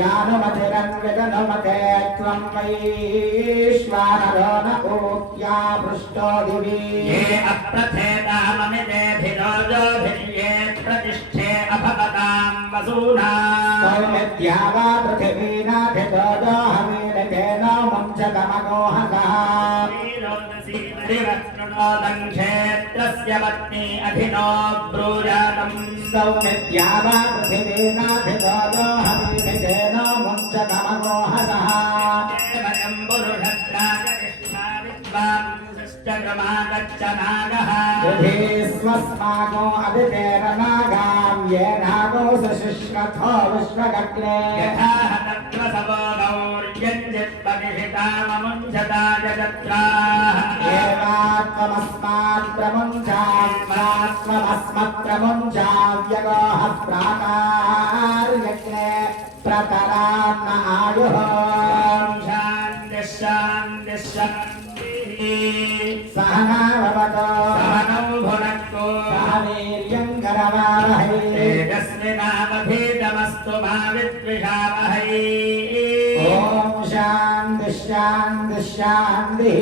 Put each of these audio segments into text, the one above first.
यानुमतिरन्वितनुमते त्वं वैश्वानरो न ऊक्या पृष्ठो दिवि ये अप्रथेताममितेऽभिरोजोभिर्ये प्रतिष्ठे अभवतां वसूनाम् सौमित्या वा पृथिवीनाभिरोजो हवीरकेन मुञ्चतमगोहसः क्षेत्रस्य पत्नी अधिनो ब्रूयातम् सौमित्या वा पृथिवीनाभिरोजो हवीरकेन मुञ्चतमगोहसः वयं पुरुषत्रागमागच्छ स्वस्माको अभितेन नागां ये नागो सुशुष्कथो विश्वगग्ने यथा हतत्वसवो गौर्यञ्जित्पतिषिताममुञ्चता जगत्राः एवात्वमस्मात् प्रमुञ्चाव्यगोः प्राकार्यज्ञे प्रतरान्न आयुः सहना भवतो सहनौ भुनक्तु सह वीर्यं करवावहै तेजस्विनावधीतमस्तु मा विद्विषावहै ॐ शान्तिः शान्तिः शान्तिः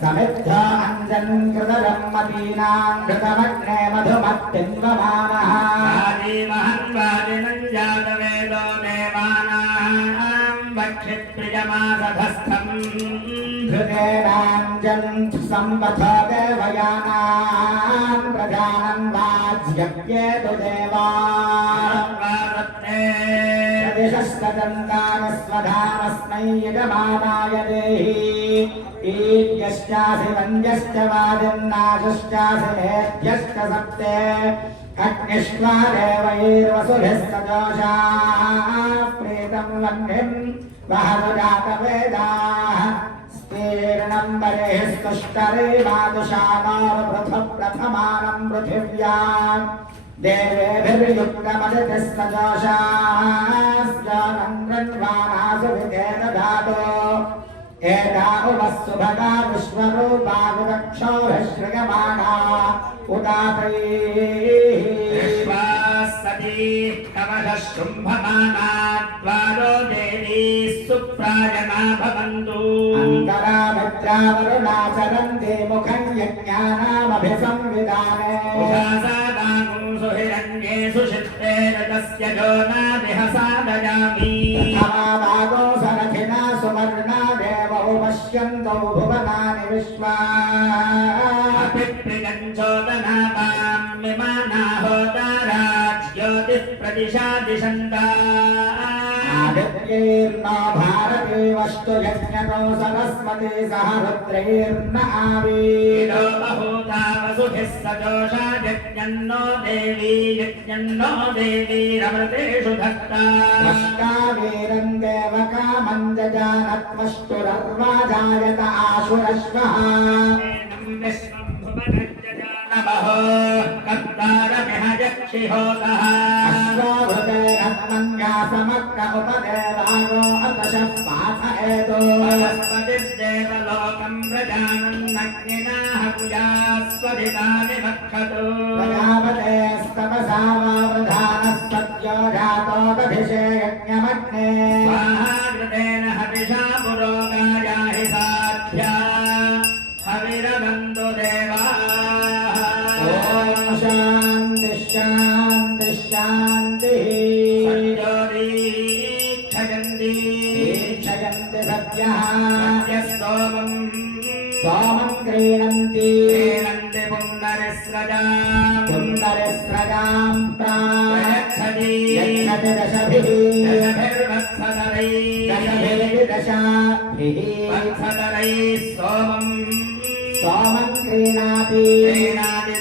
समिद्धो अञ्जन् कृतरं मदीनां कृतमग्ने मधुमत्तिन्वमानः आदिमहन्वादिनं जातवेदो देवानां वक्षिप्रियमासधस्थम् धृतेनाञ्जन् सम्पथो देवयानां प्रजानं वाज्यज्ञेतु देवा प्रदिशस्तदन्तारस्वधामस्मै यजमानाय देहि ईड्यश्चासि वन्द्यश्च वादिन्नाशश्चासि मेध्यश्च सप्ते अग्निष्वा देवैर्वसुभिः सजोषाः प्रीतं वह्निं वहतु जातवेदाः स्तीर्णं बरेः स्तुष्टरे मादुषामावपृथप्रथमानं पृथिव्याम् देवेभिर्युक्तमदितिः सजोषास्यानं गृह्वाणासु विधेन धातो एता उपस्सुभगा विश्वरूपा विवक्षोभिः श्रियमाणा उदातैः सती कवचः शुम्भमानाद्वारो देवी सुप्रायणा भवन्तु अन्तरा मित्रावरुणा चरन्ति मुखं यज्ञानामभिसंविधाने उषासादागुंसु हिरण्येषु शित्ते रजस्य जोनादिहसा दयामि प्रथमाभागो सरथिना सुवर्णा देवौ पश्यन्तौ भुवनानि विश्वा अभिप्रियञ्चोदनापां विमानाहोताराज्योतिः प्रतिशादिशन्ता आदित्यैर्नो भारती वस्तु यज्ञतो सरस्वती सह रुद्रैर्न आवीरो बहूता वसुभिः सजोषा यज्ञन्नो देवी रमृतेषु धत्ता वीरं देवकामं जजानत्वष्टुरर्वाजायत आशुरश्वः नमः कर्तारमिह यक्षिहोतः अश्वभृतेरत्मन्यासमग्न उपदेवागो अतशः पाठयतु वनस्पतिर्देवलोकं प्रजानन्नग्निना हव्यास्वधितानि भक्षतु प्रजापतेस्तपसा वावधानः सत्यो जातोदभिषे यज्ञमग्ने स्वाहा कृतेन हविषा पुरोगाया हि साध्या हविरवन्तु देवाः शान्तिः शान्तिः शान्तिः सत्योदीक्षयन्ति सत्यः सोमं क्रीणन्ति पुण्डरिस्रजां प्रायच्छति दशभिः सोमं क्रीणाति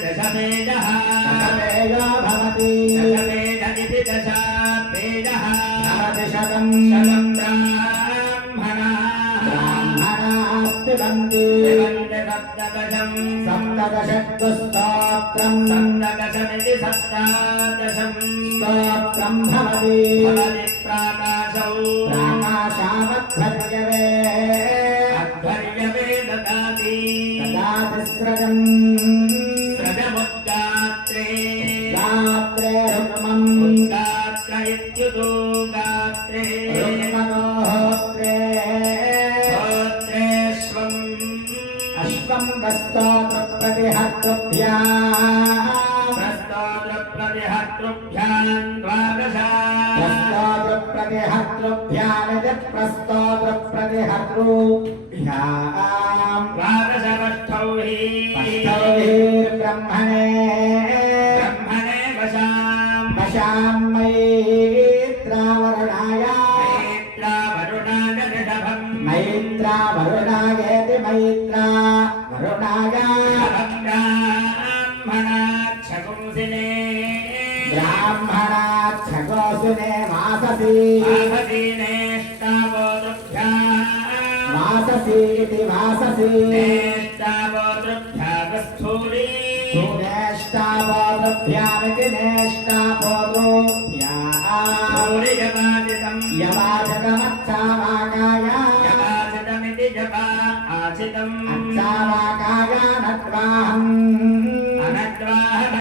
दशमेजः दशमेजो भवति दशमेज इति दशमेजः शतं ब्राह्मणास्ति सप्तदशस्तोत्रं सप्तदशमिति सप्तादशं स्तोत्रं भवति प्राकाशौ प्राकाशावध्वर्यवे अध्वर्यवे ददाति स्रजम् स्रजमुद्गात्रे गात्रे रुक्मम् गात्र इत्युदो गात्रे प्रतिहतृभ्याम् प्रस्तोत्रप्रतिहतृभ्याम् द्वादश प्रस्तोत्रप्रतिहतृभ्यामिति प्रस्तोत्रप्रतिहतृभ्याम् द्वादशपष्ठौ हि पष्ठौभिर्ब्रह्मणे ब्रह्मणे वशाम् वशाम् मैत्रावरुणाय मैत्रावरुणाय ऋषभम् मैत्रावरुणायेति मैत्रावरुणाय ब्राह्मणाक्षपुंसिने ब्राह्मणाच्छकोऽसुने वाससि वाससीनेष्टावोदृभ्याम् वाससि इति वाससि नेष्टावोदृभ्यागस्थूली सुनेष्टावोदृभ्यामिति नेष्टावोदृभ्याम् सूर्यवादितम् यवाचकमच्छावाकाय यवासितमिति जपा आसितम् अच्छावाकाय नत्वाहम्